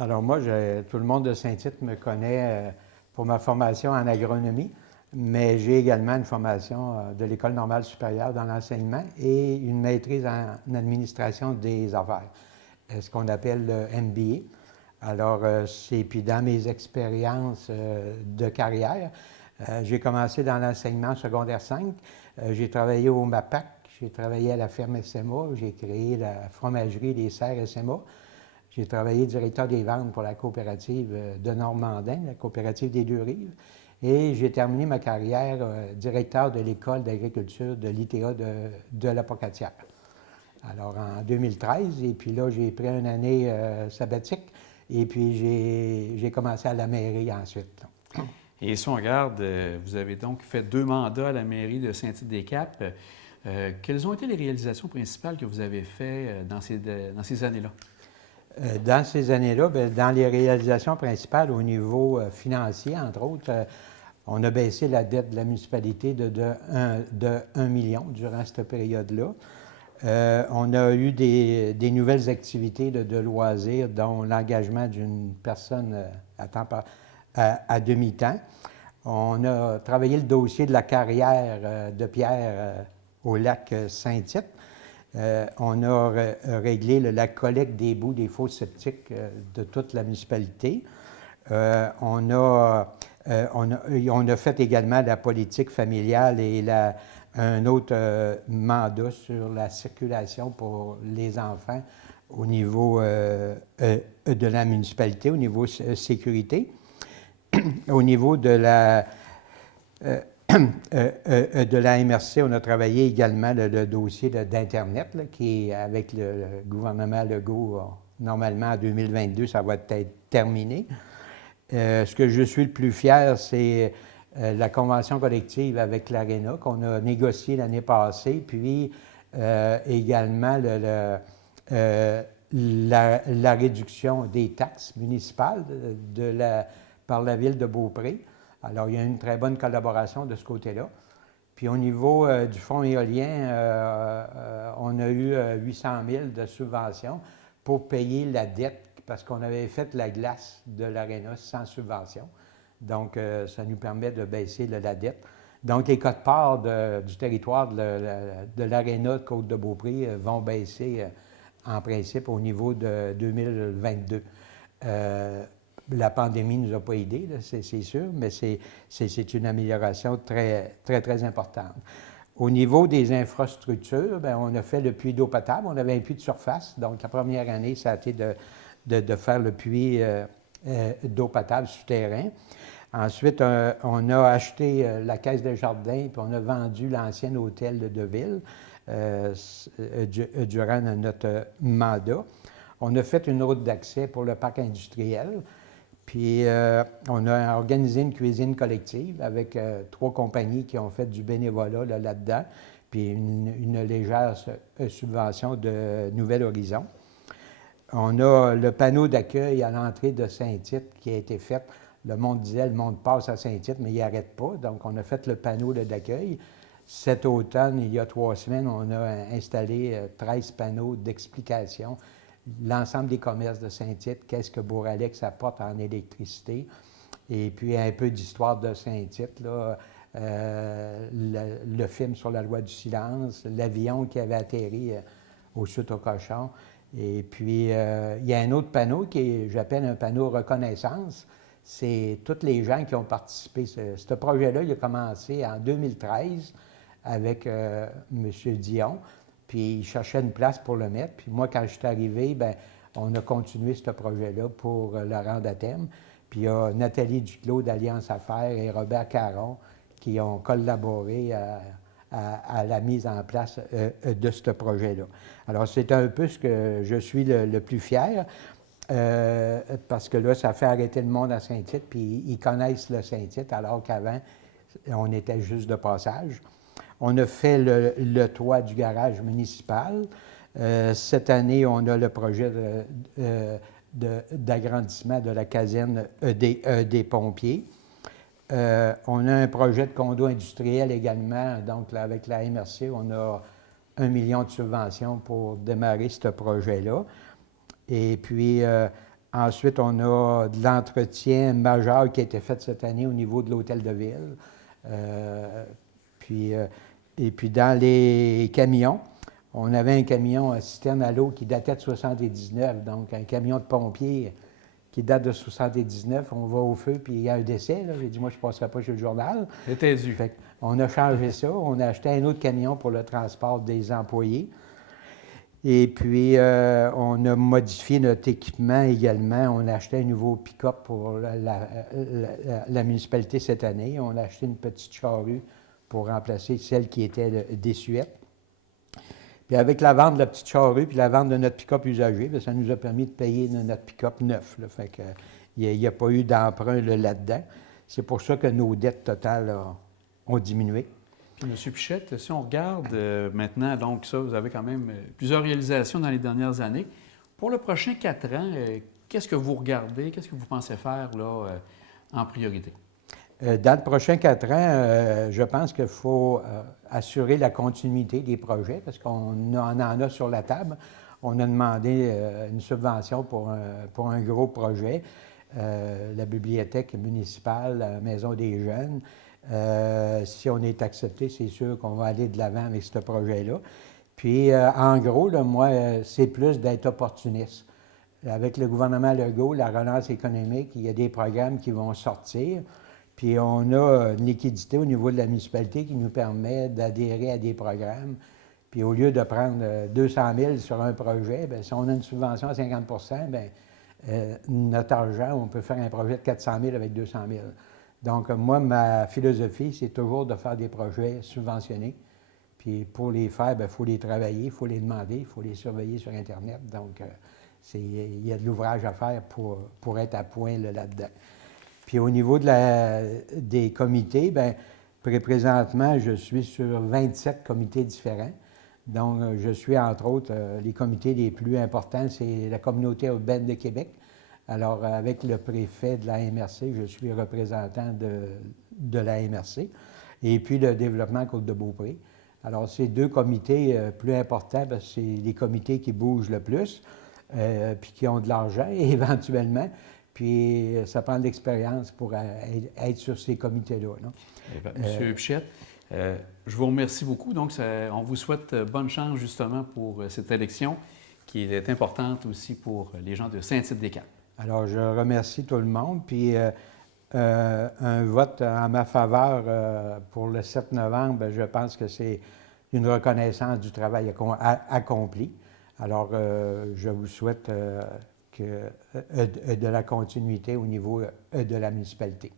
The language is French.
Alors moi, tout le monde de Saint-Tite me connaît pour ma formation en agronomie, mais j'ai également une formation de l'École normale supérieure dans l'enseignement et une maîtrise en administration des affaires, ce qu'on appelle le MBA. Alors, puis dans mes expériences de carrière, j'ai commencé dans l'enseignement secondaire 5. J'ai travaillé au MAPAC, j'ai travaillé à la ferme SMA, j'ai créé la fromagerie des serres SMA. J'ai travaillé directeur des ventes pour la coopérative de Normandin, la coopérative des Deux-Rives. Et j'ai terminé ma carrière directeur de l'école d'agriculture de l'ITA de la Pocatière. Alors en 2013, et puis là, j'ai pris une année sabbatique, et puis j'ai commencé à la mairie ensuite. Et si on regarde, vous avez donc fait 2 mandats à la mairie de Saint-Tite-des-Caps. Quelles ont été les réalisations principales que vous avez faites dans ces années-là? Dans ces années-là, dans les réalisations principales au niveau financier, entre autres, on a baissé la dette de la municipalité de 1 million durant cette période-là. On a eu des nouvelles activités de loisirs, dont l'engagement d'une personne à demi-temps. On a travaillé le dossier de la carrière de pierre au lac Saint-Tite. On a réglé la collecte des bouts des fosses septiques de toute la municipalité. On a fait également la politique familiale et un autre mandat sur la circulation pour les enfants au niveau de la municipalité, au niveau sécurité. Au niveau de la MRC, on a travaillé également le dossier d'Internet, qui est avec le gouvernement Legault, normalement en 2022, ça va être terminé. Ce que je suis le plus fier, c'est la convention collective avec l'Arena qu'on a négociée l'année passée, puis également la réduction des taxes municipales par la ville de Beaupré. Alors, il y a une très bonne collaboration de ce côté-là. Puis au niveau du fonds éolien, on a eu 800 000 de subventions pour payer la dette parce qu'on avait fait la glace de l'Aréna sans subvention. Donc, ça nous permet de baisser la dette. Donc, les quotes-parts du territoire de l'Aréna de Côte-de-Beaupré vont baisser en principe au niveau de 2022. La pandémie ne nous a pas aidés, c'est sûr, mais c'est une amélioration très, très, très importante. Au niveau des infrastructures, on a fait le puits d'eau potable. On avait un puits de surface. Donc, la première année, ça a été de faire le puits d'eau potable souterrain. Ensuite, on a acheté la Caisse des Jardins, puis on a vendu l'ancien hôtel de ville durant notre mandat. On a fait une route d'accès pour le parc industriel. Puis, on a organisé une cuisine collective avec 3 compagnies qui ont fait du bénévolat là-dedans, puis une légère subvention de Nouvel Horizon. On a le panneau d'accueil à l'entrée de Saint-Tite qui a été fait. Le monde disait, le monde passe à Saint-Tite, mais il n'arrête pas. Donc, on a fait le panneau d'accueil. Cet automne, il y a 3 semaines, on a installé 13 panneaux d'explication. L'ensemble des commerces de Saint-Tite, qu'est-ce que Bourg-Alex apporte en électricité, et puis un peu d'histoire de Saint-Tite, le film sur la loi du silence, l'avion qui avait atterri au Chute au Cochon. Et puis, il y a un autre panneau j'appelle un panneau reconnaissance. C'est tous les gens qui ont participé. Ce projet-là, il a commencé en 2013 avec M. Dion. Puis il cherchait une place pour le mettre. Puis moi, quand je suis arrivé, on a continué ce projet-là pour le rendre à terme. Puis il y a Nathalie Duclos d'Alliance Affaires et Robert Caron qui ont collaboré à la mise en place de ce projet-là. Alors, c'est un peu ce que je suis le plus fier, parce que là, ça fait arrêter le monde à Saint-Tite, puis ils connaissent le Saint-Tite, alors qu'avant, on était juste de passage. On a fait le toit du garage municipal. Cette année, on a le projet d'agrandissement de la caserne des pompiers. On a un projet de condo industriel également. Donc, là, avec la MRC, on a 1 million de subventions pour démarrer ce projet-là. Et puis, Ensuite, on a de l'entretien majeur qui a été fait cette année au niveau de l'hôtel de ville. Et puis dans les camions, on avait un camion à citerne à l'eau qui datait de 79, donc un camion de pompiers qui date de 79. On va au feu, puis il y a un décès. J'ai dit, moi, je ne passerai pas chez le journal. C'était dû. On a changé ça. On a acheté un autre camion pour le transport des employés. Et puis, on a modifié notre équipement également. On a acheté un nouveau pick-up pour la municipalité cette année. On a acheté une petite charrue pour remplacer celle qui était désuète. Puis avec la vente de la petite charrue puis la vente de notre pick-up usagé, bien, ça nous a permis de payer notre pick-up neuf. Là. Fait que, il n'y a pas eu d'emprunt là-dedans. C'est pour ça que nos dettes totales ont diminué. M. Pichette, si on regarde maintenant, donc ça, vous avez quand même plusieurs réalisations dans les dernières années. Pour le prochain 4 ans, qu'est-ce que vous regardez, qu'est-ce que vous pensez faire là, en priorité? Dans le prochain 4 ans, je pense qu'il faut assurer la continuité des projets parce qu'on en a sur la table. On a demandé une subvention pour un gros projet, la bibliothèque municipale, la maison des jeunes. Si on est accepté, c'est sûr qu'on va aller de l'avant avec ce projet-là. Puis, en gros, là, moi, c'est plus d'être opportuniste. Avec le gouvernement Legault, la relance économique, il y a des programmes qui vont sortir. Puis, on a une liquidité au niveau de la municipalité qui nous permet d'adhérer à des programmes. Puis, au lieu de prendre 200 000 sur un projet, bien, si on a une subvention à 50 bien, notre argent, on peut faire un projet de 400 000 avec 200 000. Donc, moi, ma philosophie, c'est toujours de faire des projets subventionnés. Puis, pour les faire, il faut les travailler, il faut les demander, il faut les surveiller sur Internet. Donc, il y a de l'ouvrage à faire pour être à point là-dedans. Puis, au niveau des comités, bien, présentement, je suis sur 27 comités différents. Donc, je suis, entre autres, les comités les plus importants, c'est la communauté urbaine de Québec. Alors, avec le préfet de la MRC, je suis représentant de la MRC. Et puis, le développement Côte-de-Beaupré. Alors, ces deux comités plus importants, bien, c'est les comités qui bougent le plus, puis qui ont de l'argent, éventuellement. Puis, ça prend de l'expérience pour être sur ces comités-là. Monsieur Pichette, je vous remercie beaucoup. Donc, on vous souhaite bonne chance, justement, pour cette élection qui est importante aussi pour les gens de Saint-Tite-des-Capes. Alors, je remercie tout le monde. Puis, un vote en ma faveur pour le 7 novembre, je pense que c'est une reconnaissance du travail accompli. Alors, je vous souhaite de la continuité au niveau de la municipalité.